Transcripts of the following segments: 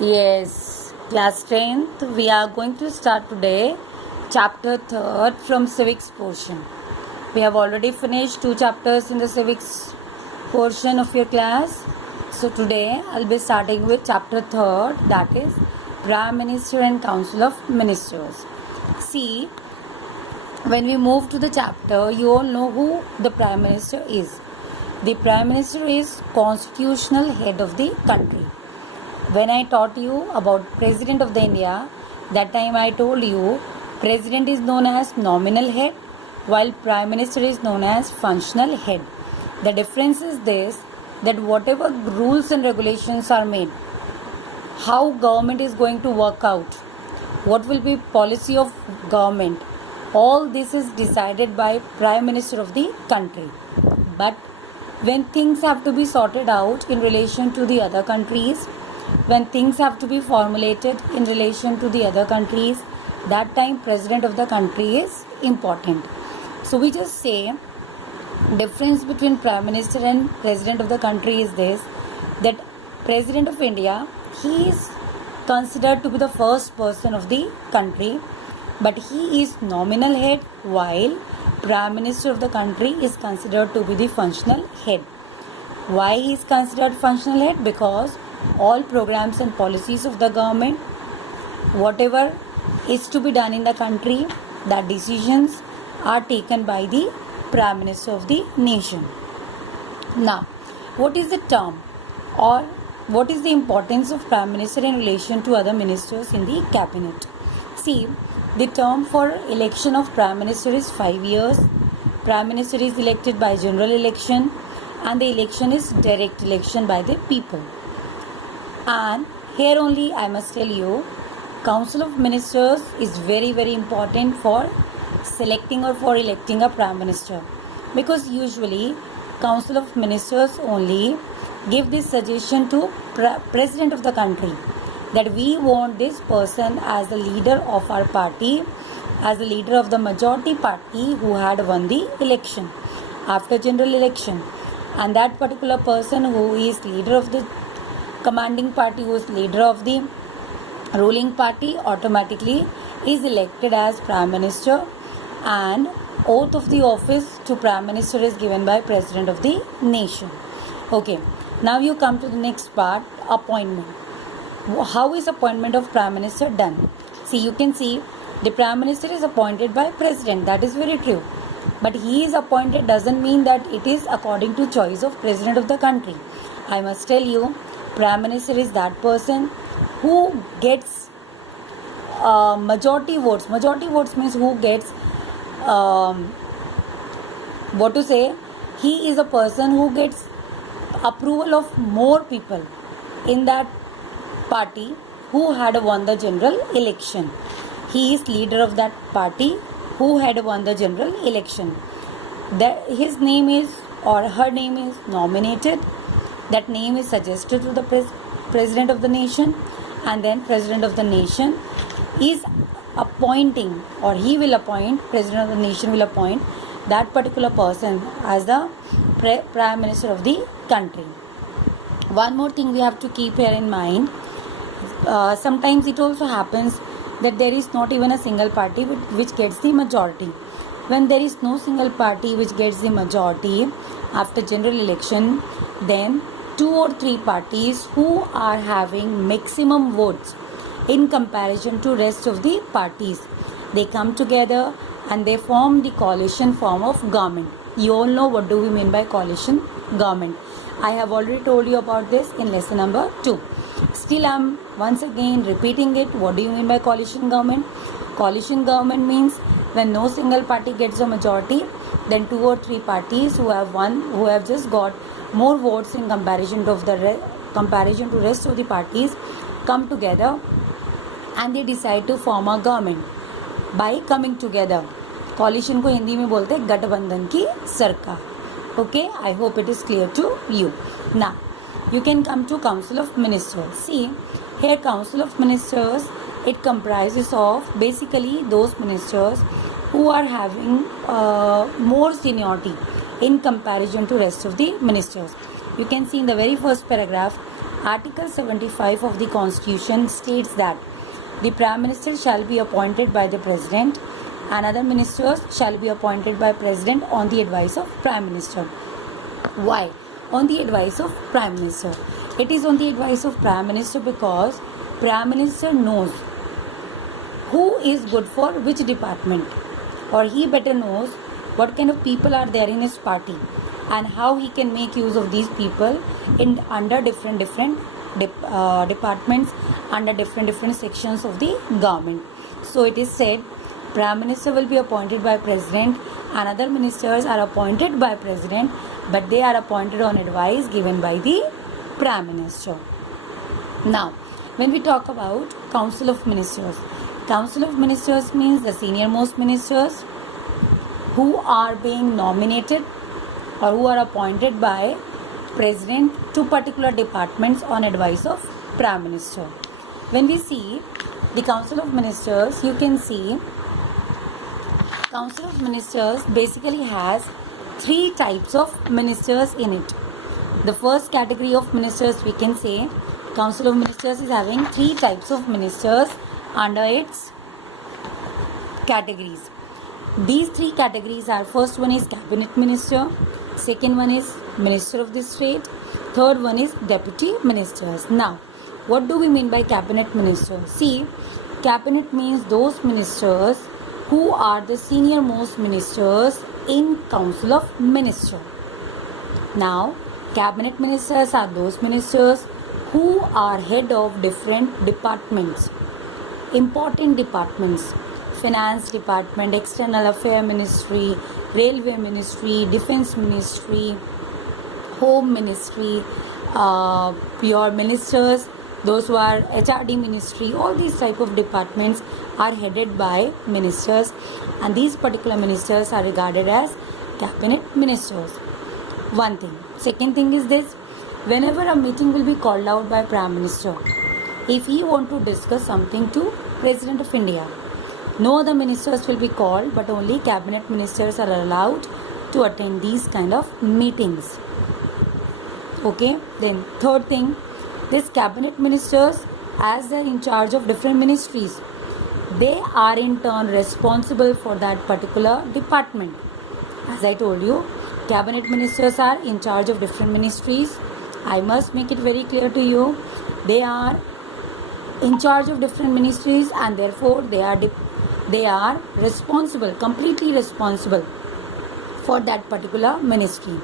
Yes, class 10th, we are going to start today chapter 3rd from civics portion. We have already finished 2 chapters in the civics portion of your class. So today I'll be starting with chapter 3rd, that is Prime Minister and Council of Ministers. See, when we move to the chapter, you all know who the Prime Minister is. The Prime Minister is constitutional head of the country. When I taught you about President of the India, that time I told you President is known as nominal head while Prime Minister is known as functional head. The difference is this, that whatever rules and regulations are made, how government is going to work out, what will be policy of government, all this is decided by Prime Minister of the country. But when things have to be sorted out in relation to the other countries, when things have to be formulated in relation to the other countries, that time President of the country is important. So we just say difference between Prime Minister and President of the country is this, that President of India, he is considered to be the first person of the country, but he is nominal head while Prime Minister of the country is considered to be the functional head. Why he is considered functional head? Because all programs and policies of the government, whatever is to be done in the country, that decisions are taken by the Prime Minister of the nation. Now, what is the term or what is the importance of Prime Minister in relation to other ministers in the cabinet? See, the term for election of Prime Minister is 5 years. Prime Minister is elected by general election and the election is direct election by the people. And here only I must tell you, Council of Ministers is very important for selecting or for electing a Prime Minister, because usually Council of Ministers only give this suggestion to President of the country that we want this person as the leader of our party, as the leader of the majority party who had won the election after general election, and that particular person who is leader of the commanding party, who is leader of the ruling party, automatically is elected as Prime Minister, and oath of the office to Prime Minister is given by President of the nation. Okay, now you come to the next part, appointment. How is appointment of Prime Minister done? See, you can see the Prime Minister is appointed by President, that is very true, but he is appointed doesn't mean that it is according to choice of President of the country. I must tell you, Prime Minister is that person who gets majority votes. Majority votes means who gets he is a person who gets approval of more people in that party who had won the general election. He is leader of that party who had won the general election. His name is or her name is nominated. That name is suggested to the President of the nation, and then President of the nation is appointing, or he will appoint, President of the nation will appoint that particular person as the Prime Minister of the country. One more thing we have to keep here in mind, sometimes it also happens that there is not even a single party which gets the majority. When there is no single party which gets the majority after general election, then 2 or 3 parties who are having maximum votes in comparison to rest of the parties, they come together and they form the coalition form of government. You all know what do we mean by coalition government. I have already told you about this in lesson number 2. Still I am once again repeating it. What do you mean by coalition government? Coalition government means when no single party gets a majority, then 2 or 3 parties who have just got more votes in comparison to rest of the parties come together and they decide to form a government by coming together. Coalition को हिंदी में बोलते हैं गठबंधन की सरकार. Okay, I hope it is clear to you. Now, you can come to Council of Ministers. See, here Council of Ministers, it comprises of basically those ministers who are having more seniority in comparison to rest of the ministers. You can see in the very first paragraph, Article 75 of the Constitution states that the Prime Minister shall be appointed by the President and other ministers shall be appointed by President on the advice of Prime Minister. Why? On the advice of Prime Minister. It is on the advice of Prime Minister because Prime Minister knows who is good for which department, or he better knows what kind of people are there in his party and how he can make use of these people in under different departments, under different sections of the government. So it is said Prime Minister will be appointed by President and other ministers are appointed by President, but they are appointed on advice given by the Prime Minister. Now, when we talk about Council of Ministers, Council of Ministers means the senior most ministers who are being nominated or who are appointed by President to particular departments on advice of Prime Minister. When we see the Council of Ministers, you can see Council of Ministers basically has three types of ministers in it. The first category of ministers, we can say Council of Ministers is having three types of ministers under its categories. These three categories are, first one is Cabinet Minister, second one is Minister of the State, third one is Deputy Ministers. Now, what do we mean by Cabinet Minister? See, Cabinet means those ministers who are the senior most ministers in Council of Ministers. Now, Cabinet Ministers are those ministers who are head of different departments, important departments, Finance Department, External Affairs Ministry, Railway Ministry, Defense Ministry, Home Ministry, your ministers, those who are HRD Ministry, all these type of departments are headed by ministers, and these particular ministers are regarded as Cabinet Ministers. One thing. Second thing is this: whenever a meeting will be called out by Prime Minister, if he want to discuss something to President of India, no other ministers will be called, but only Cabinet Ministers are allowed to attend these kind of meetings. Okay, then third thing, this Cabinet Ministers, as they are in charge of different ministries, they are in turn responsible for that particular department. As I told you, Cabinet Ministers are in charge of different ministries. I must make it very clear to you, they are in charge of different ministries, and therefore they are responsible, completely responsible for that particular ministry.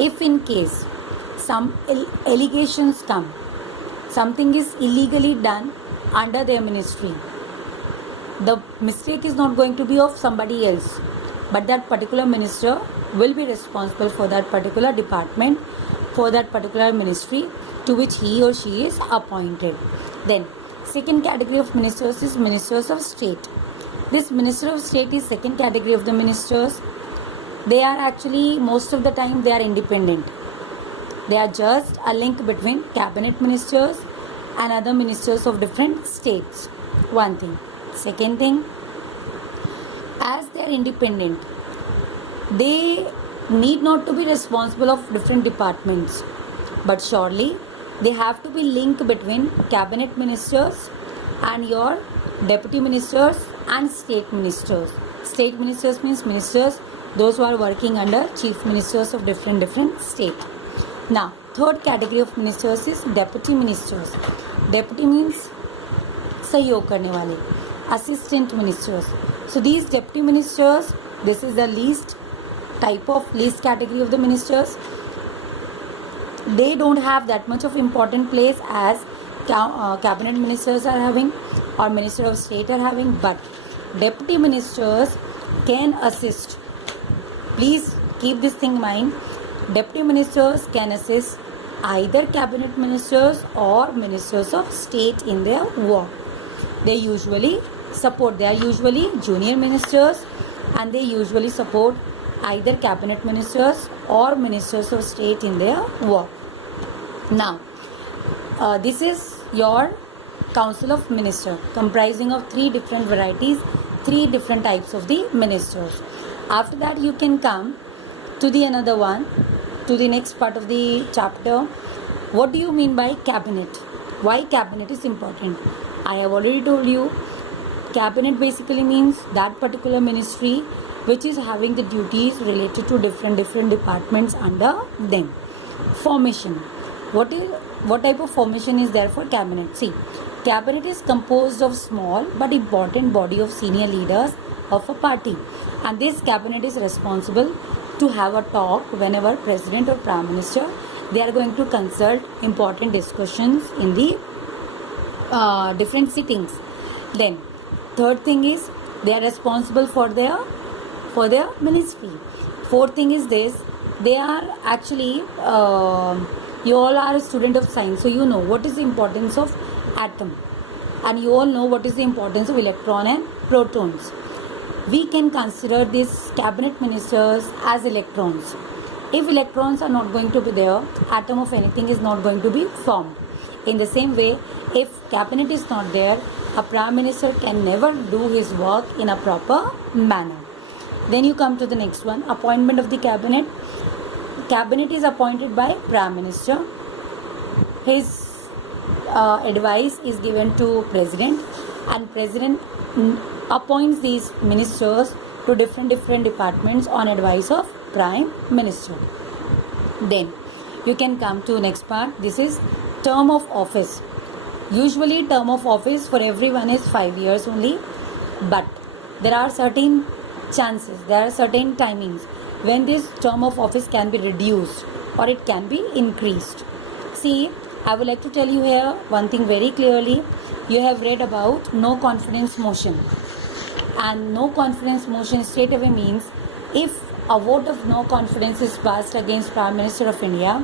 If in case some allegations come, something is illegally done under their ministry, the mistake is not going to be of somebody else, but that particular minister will be responsible for that particular department, for that particular ministry to which he or she is appointed. Then second category of ministers is Ministers of State. This Minister of State is second category of the ministers. They are actually, most of the time, they are independent. They are just a link between Cabinet Ministers and other ministers of different states. One thing. Second thing, as they are independent, they need not to be responsible of different departments, but surely they have to be linked between Cabinet Ministers and your Deputy Ministers and State Ministers. State Ministers means ministers, those who are working under Chief Ministers of different state. Now, third category of ministers is Deputy Ministers. Deputy means सहयोग करने वाले, Assistant Ministers. So these Deputy Ministers, this is the least category of the ministers. They don't have that much of important place as Cabinet Ministers are having or Minister of State are having, but Deputy Ministers can assist. Please keep this thing in mind. Deputy Ministers can assist either Cabinet Ministers or Ministers of State in their work. They usually junior ministers, and they usually support either Cabinet Ministers or Ministers of State in their work. Now, this is your Council of Ministers, comprising of three different varieties, three different types of the ministers. After that, you can come to the another one, to the next part of the chapter, What do you mean by cabinet? Why cabinet is important? I have already told you. Cabinet basically means that particular ministry which is having the duties related to different departments under them. Formation. What type of formation is there for cabinet? See, cabinet is composed of small but important body of senior leaders of a party, and this cabinet is responsible to have a talk whenever president or prime minister they are going to consult important discussions in the different sittings. Then third thing is they are responsible for their ministry. Fourth thing is this, they are actually you all are a student of science, so you know what is the importance of atom, and you all know what is the importance of electron and protons. We can consider these cabinet ministers as electrons. If electrons are not going to be there, atom of anything is not going to be formed. In the same way, if cabinet is not there, a prime minister can never do his work in a proper manner. Then you come to the next one, appointment of the cabinet. Cabinet is appointed by prime minister. His advice is given to president, and president appoints these ministers to different departments on advice of prime minister. Then you can come to next part. This is term of office. Usually term of office for everyone is 5 years only, but there are certain chances, there are certain timings when this term of office can be reduced or it can be increased. See, I would like to tell you here one thing very clearly. You have read about no confidence motion, and no confidence motion straight away means if a vote of no confidence is passed against Prime Minister of India,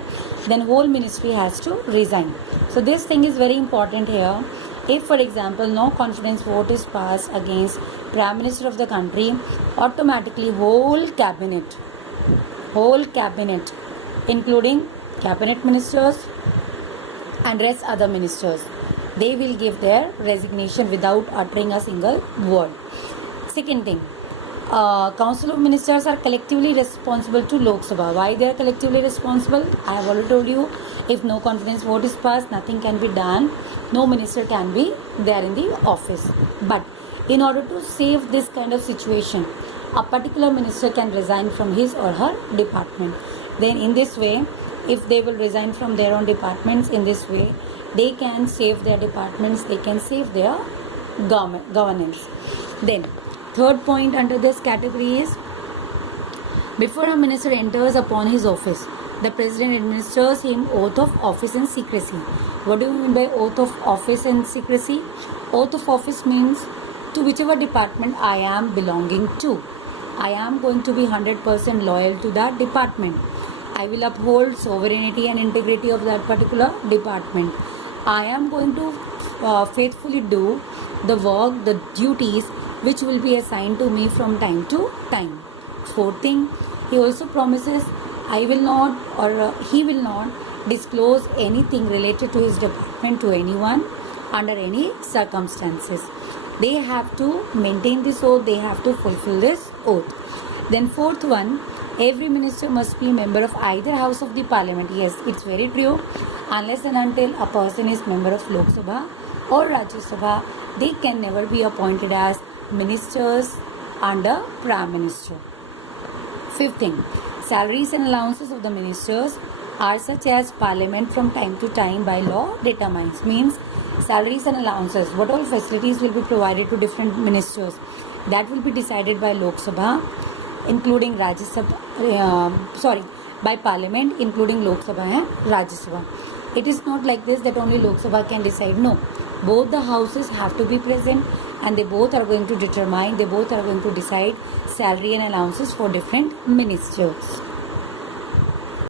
then whole ministry has to resign. So this thing is very important here. If, for example, no confidence vote is passed against Prime Minister of the country, automatically whole cabinet, including cabinet ministers and rest other ministers, they will give their resignation without uttering a single word. Second thing, Council of Ministers are collectively responsible to Lok Sabha. Why they are collectively responsible? I have already told you. If no confidence vote is passed, nothing can be done. No minister can be there in the office. But in order to save this kind of situation, a particular minister can resign from his or her department. Then in this way, if they will resign from their own departments, in this way, they can save their departments, they can save their governance. Then third point under this category is, before a minister enters upon his office, the president administers him oath of office and secrecy. What do you mean by oath of office and secrecy? Oath of office means to whichever department I am belonging to, I am going to be 100% loyal to that department. I will uphold sovereignty and integrity of that particular department. I am going to faithfully do the work, the duties which will be assigned to me from time to time. Fourth thing, he also promises he will not disclose anything related to his department to anyone under any circumstances. They have to maintain this oath, they have to fulfill this oath. Then fourth one, every minister must be a member of either house of the parliament. Yes, it's very true. Unless and until a person is member of Lok Sabha or Rajya Sabha, they can never be appointed as ministers under Prime Minister. Fifth thing, salaries and allowances of the ministers are such as Parliament from time to time by law determines. Means salaries and allowances, what all facilities will be provided to different ministers, that will be decided by Lok Sabha, including Rajya Sabha, by Parliament, including Lok Sabha and Rajya Sabha. It is not like this that only Lok Sabha can decide. No, both the houses have to be present, and they both are going to decide salary and allowances for different ministers.